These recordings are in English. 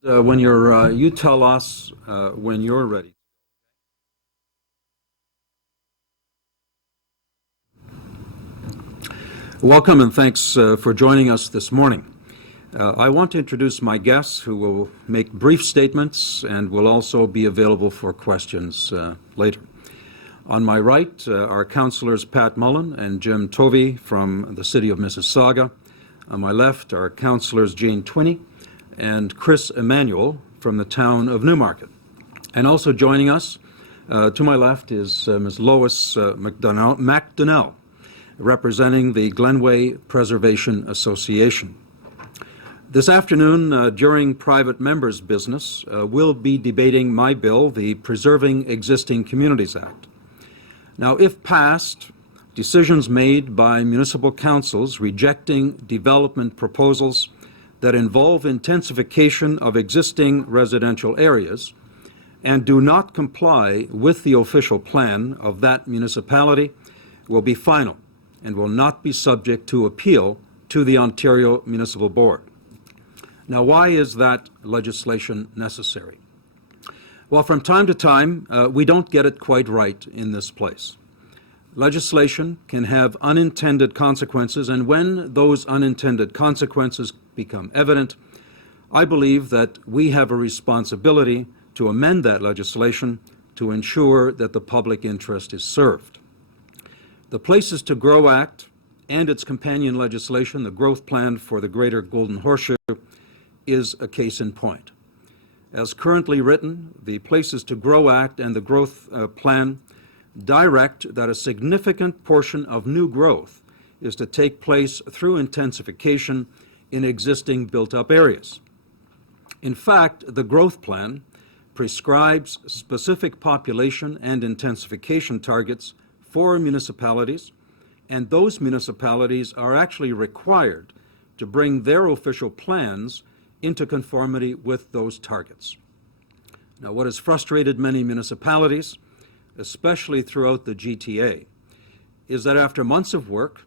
You tell us when you're ready. Welcome and thanks for joining us this morning. I want to introduce my guests who will make brief statements and will also be available for questions later. On my right are Councillors Pat Mullin and Jim Tovey from the City of Mississauga. On my left are Councillors Jane Twinney and Chris Emanuel from the town of Newmarket. And also joining us to my left is Ms. Lois MacDonnell, representing the Glenway Preservation Association. This afternoon, during private members' business, we'll be debating my bill, the Preserving Existing Communities Act. Now, if passed, decisions made by municipal councils rejecting development proposals that involve intensification of existing residential areas and do not comply with the official plan of that municipality will be final and will not be subject to appeal to the Ontario Municipal Board. Now, why is that legislation necessary? Well, from time to time, we don't get it quite right in this place. Legislation can have unintended consequences, and when those unintended consequences become evident, I believe that we have a responsibility to amend that legislation to ensure that the public interest is served. The Places to Grow Act and its companion legislation, the Growth Plan for the Greater Golden Horseshoe, is a case in point. As currently written, the Places to Grow Act and the Growth Plan direct that a significant portion of new growth is to take place through intensification in existing built-up areas. In fact, the Growth Plan prescribes specific population and intensification targets for municipalities, and those municipalities are actually required to bring their official plans into conformity with those targets. Now, what has frustrated many municipalities, especially throughout the GTA, is that after months of work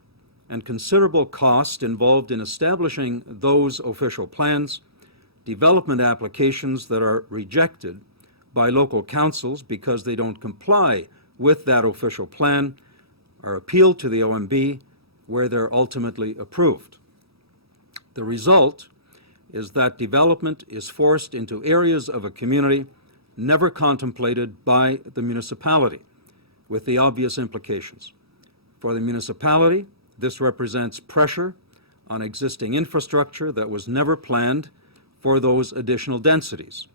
and considerable cost involved in establishing those official plans, development applications that are rejected by local councils because they don't comply with that official plan are appealed to the OMB, where they're ultimately approved. The result is that development is forced into areas of a community never contemplated by the municipality, with the obvious implications. For the municipality, this represents pressure on existing infrastructure that was never planned for those additional densities,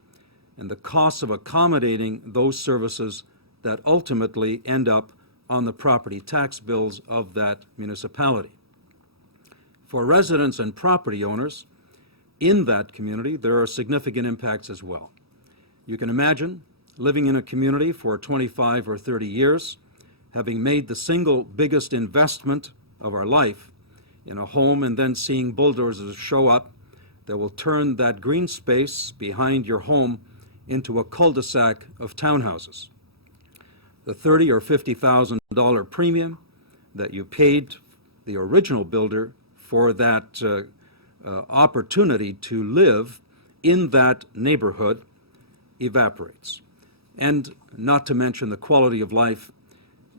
and the costs of accommodating those services that ultimately end up on the property tax bills of that municipality. For residents and property owners in that community, there are significant impacts as well. You can imagine living in a community for 25 or 30 years, having made the single biggest investment of our life in a home, and then seeing bulldozers show up that will turn that green space behind your home into a cul-de-sac of townhouses. The $30,000 or $50,000 premium that you paid the original builder for that opportunity to live in that neighborhood evaporates. And not to mention the quality of life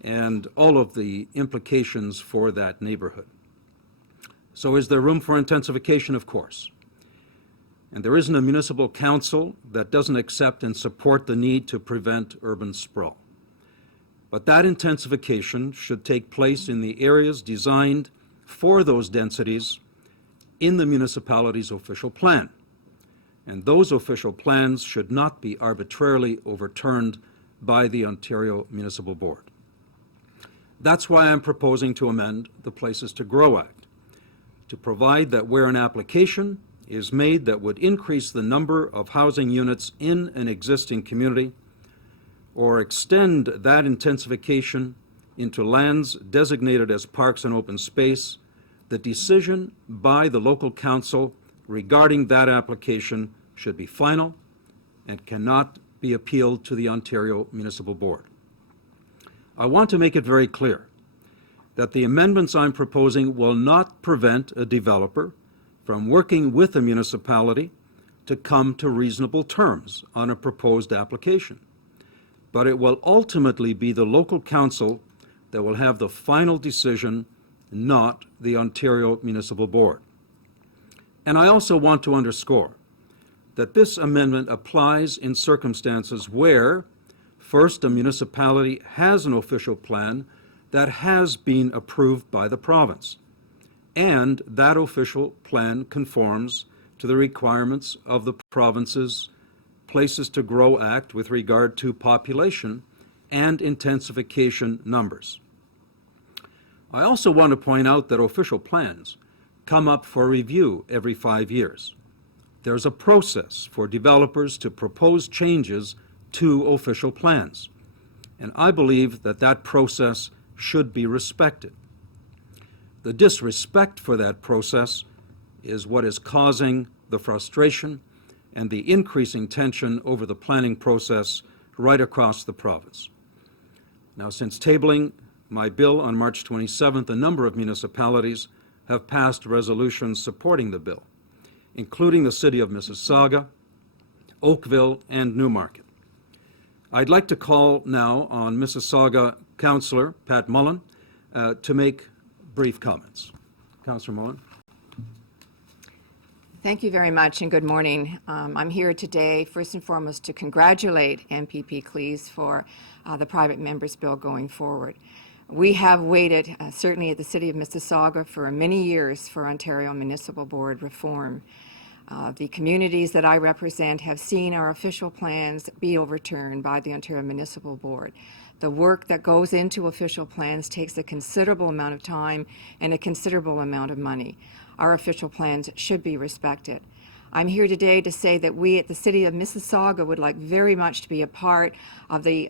and all of the implications for that neighborhood. So is there room for intensification? Of course. And there isn't a municipal council that doesn't accept and support the need to prevent urban sprawl. But that intensification should take place in the areas designed for those densities in the municipality's official plan. And those official plans should not be arbitrarily overturned by the Ontario Municipal Board. That's why I'm proposing to amend the Places to Grow Act, to provide that where an application is made that would increase the number of housing units in an existing community or extend that intensification into lands designated as parks and open space, the decision by the local council regarding that application should be final and cannot be appealed to the Ontario Municipal Board. I want to make it very clear that the amendments I'm proposing will not prevent a developer from working with a municipality to come to reasonable terms on a proposed application. But it will ultimately be the local council that will have the final decision, not the Ontario Municipal Board. And I also want to underscore that this amendment applies in circumstances where, first, a municipality has an official plan that has been approved by the province, and that official plan conforms to the requirements of the province's Places to Grow Act with regard to population and intensification numbers. I also want to point out that official plans come up for review every 5 years. There's a process for developers to propose changes to official plans, and I believe that that process should be respected. The disrespect for that process is what is causing the frustration and the increasing tension over the planning process right across the province. Now, since tabling my bill on March 27th, a number of municipalities have passed resolutions supporting the bill, including the City of Mississauga, Oakville, and Newmarket. I'd like to call now on Mississauga Councillor Pat Mullin to make brief comments. Councillor Mullin. Thank you very much and good morning. I'm here today first and foremost to congratulate MPP+klees for the private members bill going forward. We have waited, certainly at the City of Mississauga, for many years for Ontario Municipal Board reform. The communities that I represent have seen our official plans be overturned by the Ontario Municipal Board. The work that goes into official plans takes a considerable amount of time and a considerable amount of money. Our official plans should be respected. I'm here today to say that we at the City of Mississauga would like very much to be a part of the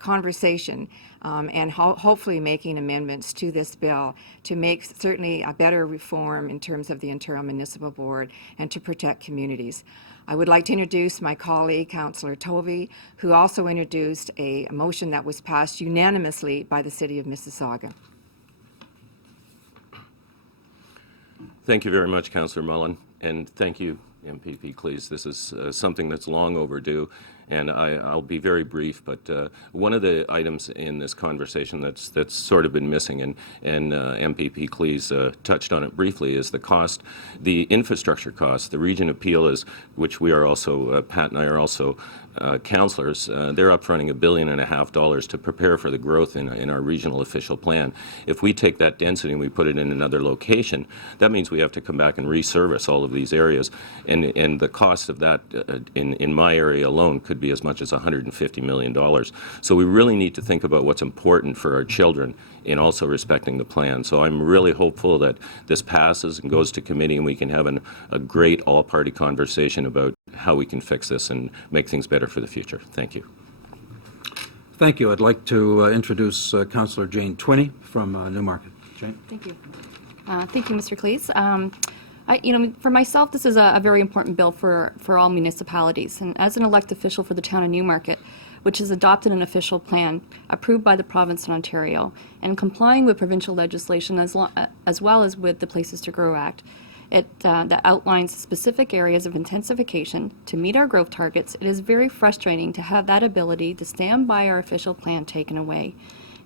conversation and hopefully making amendments to this bill to make certainly a better reform in terms of the Ontario Municipal Board and to protect communities. I would like to introduce my colleague, Councillor Tovey, who also introduced a motion that was passed unanimously by the City of Mississauga. Thank you very much, Councillor Mullin, and thank you, MPP+klees. This is something that's long overdue, and I'll be very brief, but one of the items in this conversation that's sort of been missing, and MPP+klees touched on it briefly, is the cost, the infrastructure cost. The region appeal is, which we are also, Pat and I are also councillors, they're upfronting $1.5 billion to prepare for the growth in our regional official plan. If we take that density and we put it in another location, that means we have to come back and resurface all of these areas, and the cost of that in my area alone could be as much as $150 million. So we really need to think about what's important for our children in also respecting the plan. So I'm really hopeful that this passes and goes to committee and we can have a great all-party conversation about how we can fix this and make things better for the future. Thank you. Thank you. I'd like to introduce Councillor Jane Twinney from Newmarket. Jane. Thank you. Thank you, Mr. Klees. For myself, this is a very important bill for all municipalities. And as an elected official for the town of Newmarket, which has adopted an official plan approved by the province in Ontario and complying with provincial legislation as well as with the Places to Grow Act, that outlines specific areas of intensification to meet our growth targets, it is very frustrating to have that ability to stand by our official plan taken away.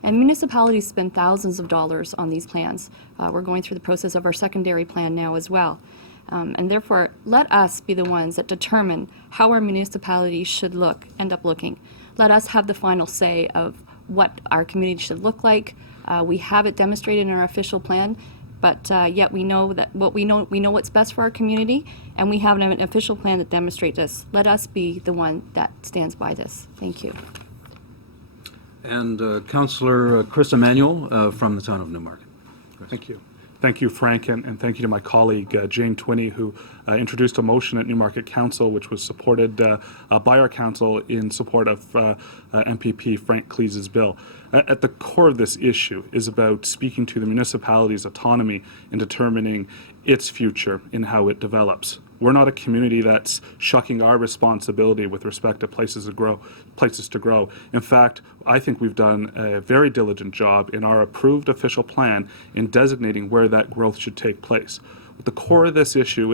And municipalities spend thousands of dollars on these plans. We're going through the process of our secondary plan now as well. And therefore, let us be the ones that determine how our municipalities should end up looking. Let us have the final say of what our community should look like. We have it demonstrated in our official plan, but yet we know that we know what's best for our community, and we have an official plan that demonstrates this. Let us be the one that stands by this. Thank you. And Councillor Chris Emanuel from the town of Newmarket. Chris. Thank you. Thank you, Frank, and thank you to my colleague, Jane Twinney, who introduced a motion at Newmarket Council, which was supported by our council in support of MPP Frank Klees' bill. At the core of this issue is about speaking to the municipality's autonomy in determining its future in how it develops. We're not a community that's shucking our responsibility with respect to places to grow. In fact, I think we've done a very diligent job in our approved official plan in designating where that growth should take place. What the core of this issue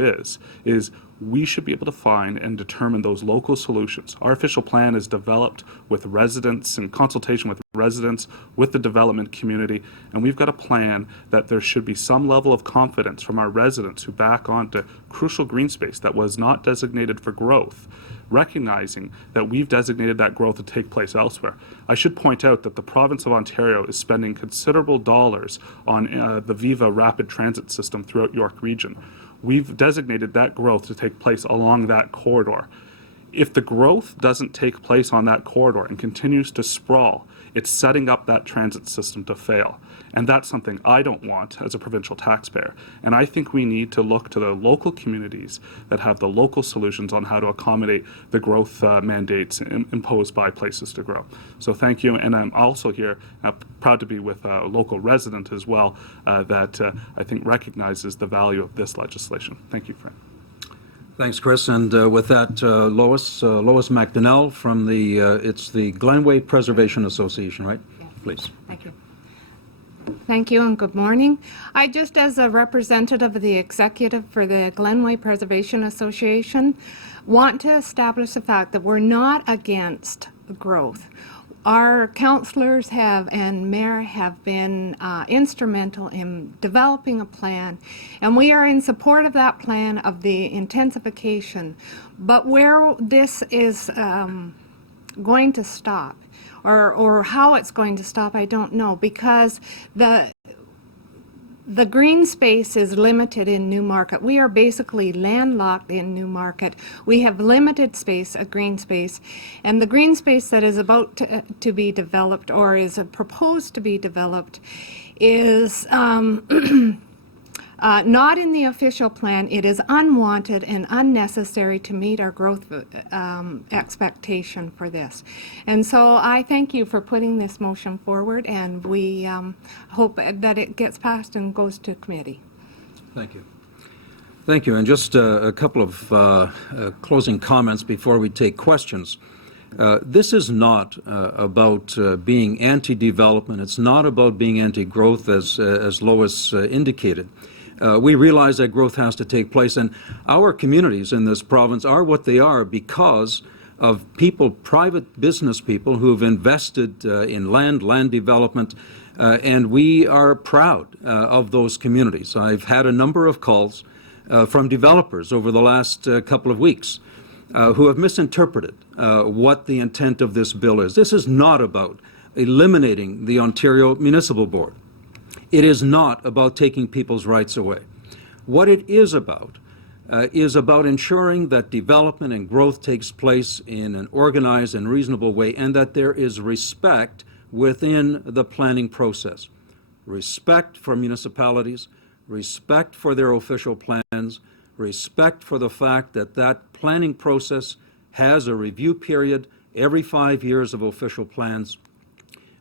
is we should be able to find and determine those local solutions. Our official plan is developed with residents, in consultation with residents, with the development community, and we've got a plan that there should be some level of confidence from our residents who back onto crucial green space that was not designated for growth, recognizing that we've designated that growth to take place elsewhere. I should point out that the province of Ontario is spending considerable dollars on the Viva rapid transit system throughout York Region. We've designated that growth to take place along that corridor. If the growth doesn't take place on that corridor and continues to sprawl, it's setting up that transit system to fail. And that's something I don't want as a provincial taxpayer. And I think we need to look to the local communities that have the local solutions on how to accommodate the growth mandates imposed by Places to Grow. So thank you. And I'm also here proud to be with a local resident as well that I think recognizes the value of this legislation. Thank you, Frank. Thanks, Chris. And with that, Lois MacDonnell from it's the Glenway Preservation Association, right? Yes. Please. Thank you. Thank you and good morning. I just, as a representative of the executive for the Glenway Preservation Association, want to establish the fact that we're not against growth. Our councillors and mayor have been instrumental in developing a plan, and we are in support of that plan of the intensification. But where this is going to stop, or how it's going to stop, I don't know, because the green space is limited in Newmarket. We are basically landlocked in Newmarket. We have limited space, a green space, and the green space that is about to be developed or is proposed to be developed is not in the official plan. It is unwanted and unnecessary to meet our growth expectation for this. And so I thank you for putting this motion forward, and we hope that it gets passed and goes to committee. Thank you. Thank you. And just a couple of closing comments before we take questions. This is not about being anti-development. It's not about being anti-growth, as Lois indicated. We realize that growth has to take place, and our communities in this province are what they are because of people, private business people, who have invested in land development, and we are proud of those communities. I've had a number of calls from developers over the last couple of weeks who have misinterpreted what the intent of this bill is. This is not about eliminating the Ontario Municipal Board. It is not about taking people's rights away. What it is about ensuring that development and growth takes place in an organized and reasonable way, and that there is respect within the planning process. Respect for municipalities, respect for their official plans, respect for the fact that that planning process has a review period every 5 years of official plans.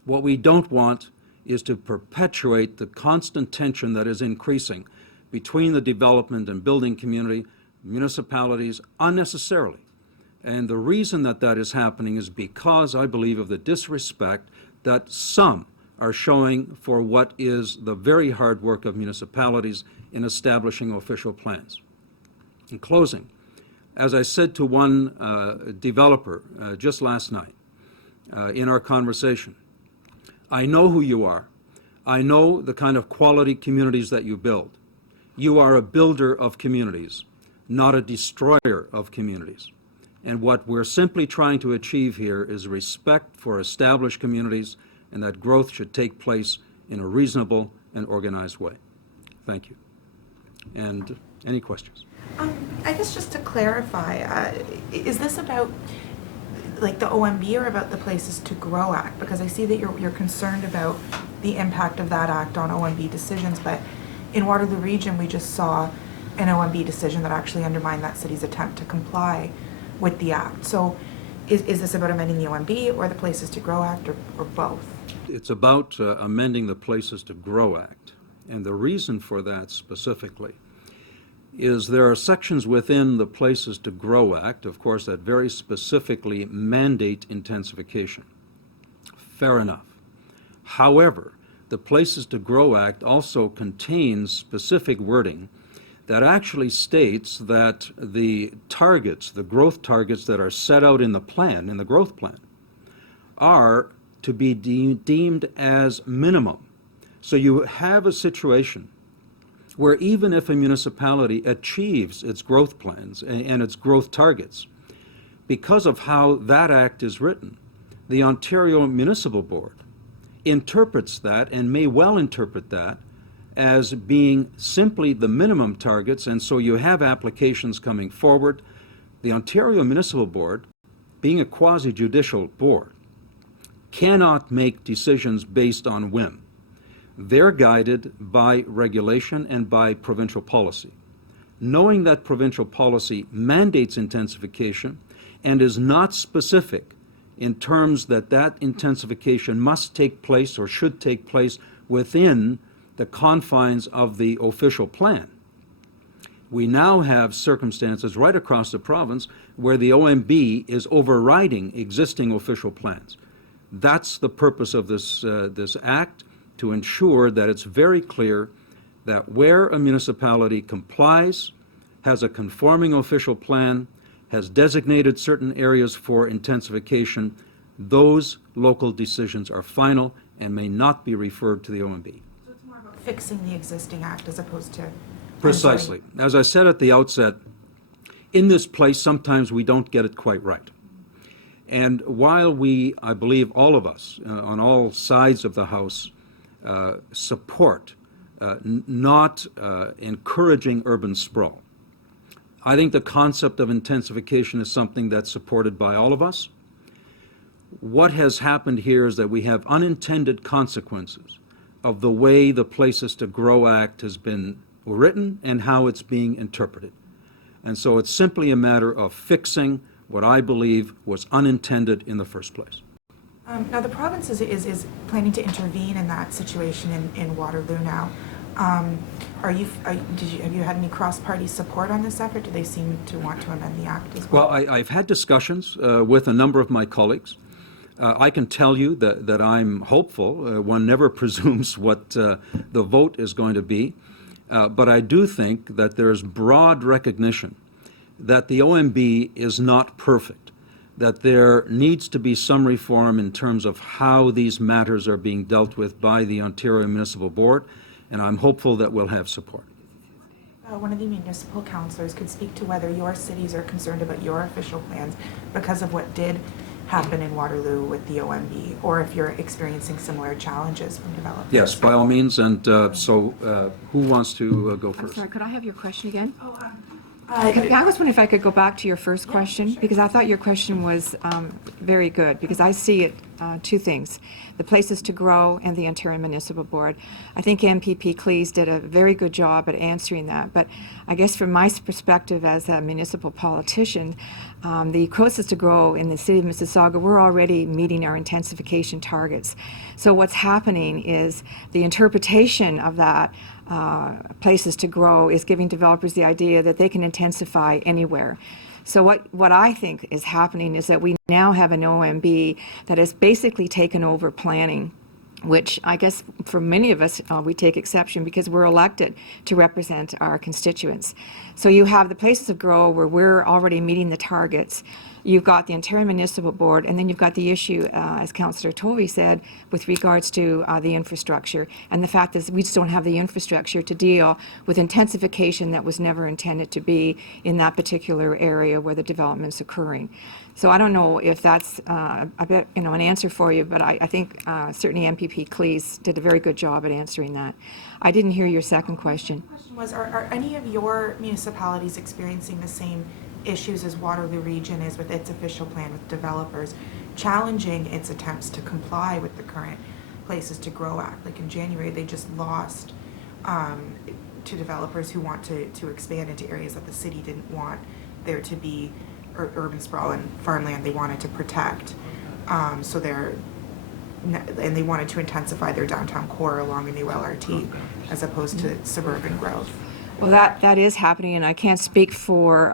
What we don't want is to perpetuate the constant tension that is increasing between the development and building community, municipalities, unnecessarily. And the reason that that is happening is because, I believe, of the disrespect that some are showing for what is the very hard work of municipalities in establishing official plans. In closing, as I said to one developer just last night in our conversation, I know who you are. I know the kind of quality communities that you build. You are a builder of communities, not a destroyer of communities. And what we're simply trying to achieve here is respect for established communities, and that growth should take place in a reasonable and organized way. Thank you. And any questions? I guess just to clarify, is this about like the OMB or about the Places to Grow Act? Because I see that you're concerned about the impact of that act on OMB decisions, but in Waterloo Region we just saw an OMB decision that actually undermined that city's attempt to comply with the act. So is this about amending the OMB or the Places to Grow Act, or both? It's about amending the Places to Grow Act. And the reason for that specifically is there are sections within the Places to Grow Act, of course, that very specifically mandate intensification. Fair enough. However, the Places to Grow Act also contains specific wording that actually states that the targets, the growth targets that are set out in the plan, in the growth plan, are to be deemed as minimum. So you have a situation where even if a municipality achieves its growth plans and its growth targets, because of how that act is written, the Ontario Municipal Board interprets that, and may well interpret that, as being simply the minimum targets, and so you have applications coming forward. The Ontario Municipal Board, being a quasi-judicial board, cannot make decisions based on whim. They're guided by regulation and by provincial policy. Knowing that provincial policy mandates intensification and is not specific in terms that that intensification must take place or should take place within the confines of the official plan, we now have circumstances right across the province where the OMB is overriding existing official plans. That's the purpose of this act, to ensure that it's very clear that where a municipality complies, has a conforming official plan, has designated certain areas for intensification, those local decisions are final and may not be referred to the OMB. So it's more about fixing the existing act as opposed to... Precisely. As I said at the outset, in this place, sometimes we don't get it quite right. And while we, I believe all of us, on all sides of the House, support not encouraging urban sprawl, I think the concept of intensification is something that's supported by all of us. What has happened here is that we have unintended consequences of the way the Places to Grow Act has been written and how it's being interpreted. And so it's simply a matter of fixing what I believe was unintended in the first place. Now, the province is planning to intervene in that situation in Waterloo now. Have you had any cross-party support on this effort? Do they seem to want to amend the act as well? Well, I've had discussions with a number of my colleagues. I can tell you that I'm hopeful. One never presumes what the vote is going to be. But I do think that there's broad recognition that the OMB is not perfect, that there needs to be some reform in terms of how these matters are being dealt with by the Ontario Municipal Board, and I'm hopeful that we'll have support. One of the municipal councillors could speak to whether your cities are concerned about your official plans because of what did happen in Waterloo with the OMB, or if you're experiencing similar challenges from developers. Yes, by all means, and so who wants to go I'm first? sorry, could I have your question again? Oh, I was wondering if I could go back to your first question, because I thought your question was very good, because I see it two things: the Places to Grow and the Ontario Municipal Board. I think MPP Klees did a very good job at answering that, but I guess from my perspective as a municipal politician, the Places to Grow in the city of Mississauga, we're already meeting our intensification targets. So what's happening is the interpretation of that Places to Grow is giving developers the idea that they can intensify anywhere. So what I think is happening is that we now have an OMB that has basically taken over planning, which I guess for many of us, we take exception because we're elected to represent our constituents. So you have the Places of Grow where we're already meeting the targets. You've got the Ontario Municipal Board, and then you've got the issue, as Councillor Tovey said, with regards to the infrastructure, and the fact that we just don't have the infrastructure to deal with intensification that was never intended to be in that particular area where the development's occurring. So I don't know if that's a bit, an answer for you, but I think certainly MPP Klees did a very good job at answering that. I didn't hear your second question. The question was, are any of your municipalities experiencing the same issues as Waterloo Region is with its official plan with developers challenging its attempts to comply with the current Places to Grow Act? Like in January, they just lost to developers who want to expand into areas that the city didn't want there to be urban sprawl and farmland they wanted to protect. And they wanted to intensify their downtown core along a new LRT as opposed to suburban growth. Well, that is happening, and I can't speak for,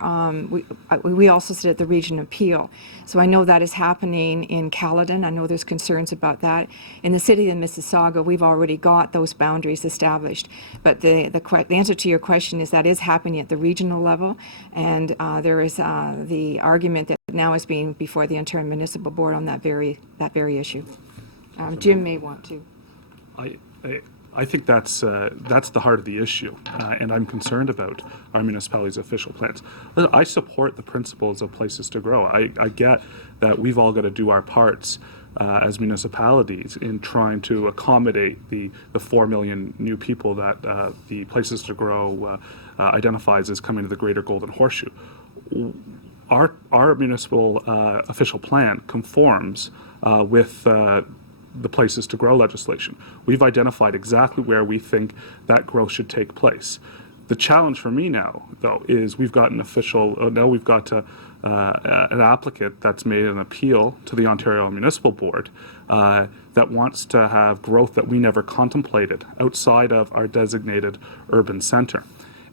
we also sit at the Region Appeal. So I know that is happening in Caledon. I know there's concerns about that. In the city of Mississauga, we've already got those boundaries established. But the answer to your question is that is happening at the regional level, and there is the argument that now is being before the Ontario Municipal Board on that very issue. Jim may want to. I think that's the heart of the issue, and I'm concerned about our municipality's official plans. I support the principles of places to grow. I get that we've all got to do our parts as municipalities in trying to accommodate the 4 million new people that the Places to Grow identifies as coming to the Greater Golden Horseshoe. Our municipal official plan conforms with the Places to Grow legislation. We've identified exactly where we think that growth should take place. The challenge for me now, though, is we've got an applicant that's made an appeal to the Ontario Municipal Board that wants to have growth that we never contemplated outside of our designated urban centre.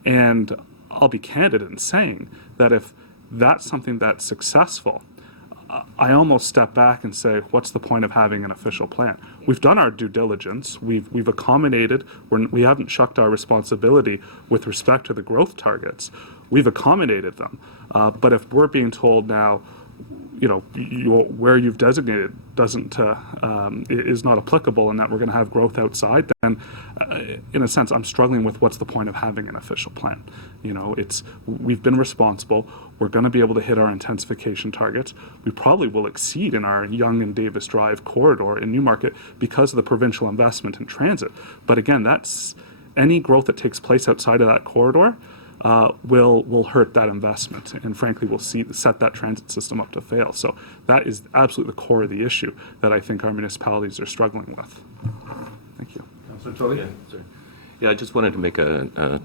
And I'll be candid in saying that if that's something that's successful, I almost step back and say, what's the point of having an official plan? We've done our due diligence. We've accommodated. We haven't shucked our responsibility with respect to the growth targets. We've accommodated them. But if we're being told now, where you've designated is not applicable, and that we're going to have growth outside, then in a sense, I'm struggling with what's the point of having an official plan. We've been responsible. We're going to be able to hit our intensification targets. We probably will exceed in our Yonge and Davis Drive corridor in Newmarket because of the provincial investment in transit. But again, that's any growth that takes place outside of that corridor will hurt that investment, and frankly will set that transit system up to fail. So that is absolutely the core of the issue that I think our municipalities are struggling with. Thank you. Councillor Tovey? Yeah, I just wanted to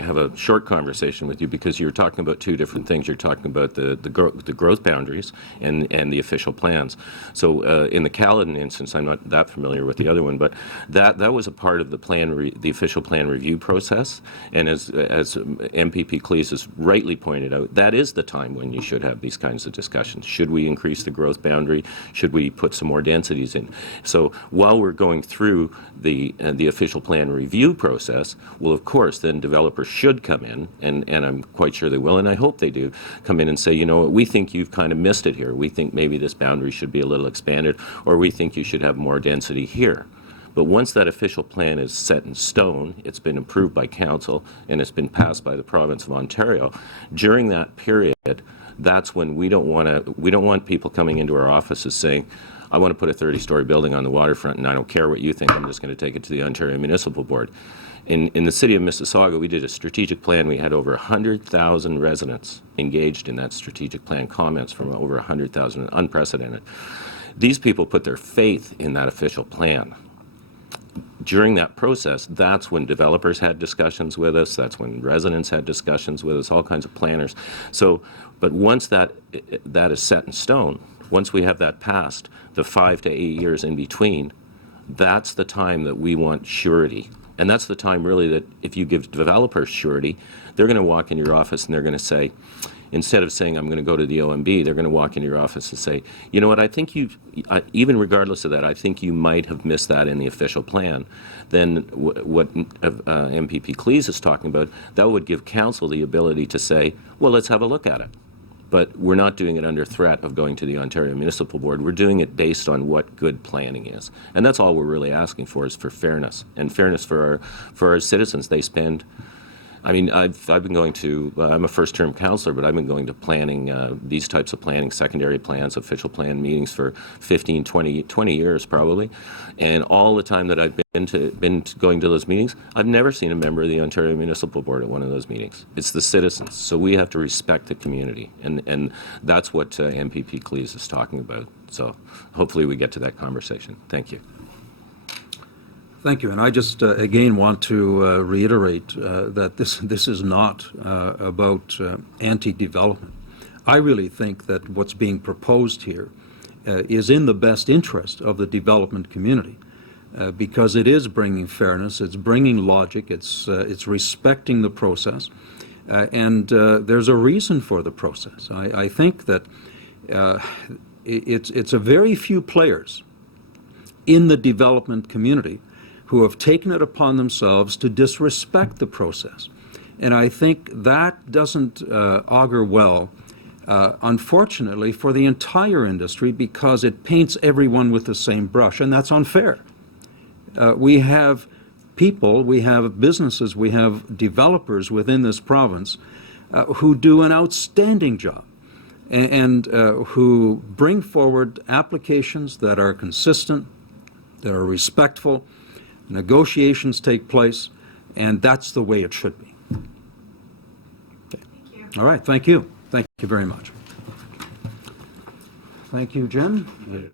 have a short conversation with you, because you're talking about two different things. You're talking about the growth boundaries and the official plans. So in the Caledon instance, I'm not that familiar with the other one, but that was a part of the official plan review process. And as MPP Klees has rightly pointed out, that is the time when you should have these kinds of discussions. Should we increase the growth boundary? Should we put some more densities in? So while we're going through the official plan review process, well, of course, then developers should come in, and I'm quite sure they will, and I hope they do, come in and say, we think you've kind of missed it here. We think maybe this boundary should be a little expanded, or we think you should have more density here. But once that official plan is set in stone, it's been approved by council, and it's been passed by the province of Ontario, during that period, that's when we don't want people coming into our offices saying, I want to put a 30-story building on the waterfront, and I don't care what you think, I'm just going to take it to the Ontario Municipal Board. In the city of Mississauga, we did a strategic plan. We had over 100,000 residents engaged in that strategic plan, comments from over 100,000, unprecedented. These people put their faith in that official plan. During that process, that's when developers had discussions with us, that's when residents had discussions with us, all kinds of planners. So, but once that is set in stone, once we have that passed, the 5 to 8 years in between, that's the time that we want surety. And that's the time really that if you give developers surety, they're going to walk in your office and they're going to say, instead of saying, I'm going to go to the OMB, they're going to walk into your office and say, you know what, I think even regardless of that, I think you might have missed that in the official plan. Then what MPP Klees is talking about, that would give council the ability to say, well, let's have a look at it. But we're not doing it under threat of going to the Ontario Municipal Board. We're doing it based on what good planning is. And that's all we're really asking for, is for fairness. And fairness for our citizens. They spend, I've been going to, I'm a first-term councillor, but I've been going to planning, these types of planning, secondary plans, official plan meetings for 15, 20 years probably. And all the time that I've been going to those meetings, I've never seen a member of the Ontario Municipal Board at one of those meetings. It's the citizens. So we have to respect the community. And that's what MPP Klees is talking about. So hopefully we get to that conversation. Thank you. Thank you. And I just, again, want to reiterate that this is not about anti-development. I really think that what's being proposed here is in the best interest of the development community. because it is bringing fairness, it's bringing logic, it's respecting the process, and there's a reason for the process. I think that it's a very few players in the development community who have taken it upon themselves to disrespect the process. And I think that doesn't augur well, unfortunately, for the entire industry, because it paints everyone with the same brush, and that's unfair. We have people, we have businesses, we have developers within this province who do an outstanding job and who bring forward applications that are consistent, that are respectful, negotiations take place, and that's the way it should be. Okay. Thank you. All right, thank you. Thank you very much. Thank you, Jen.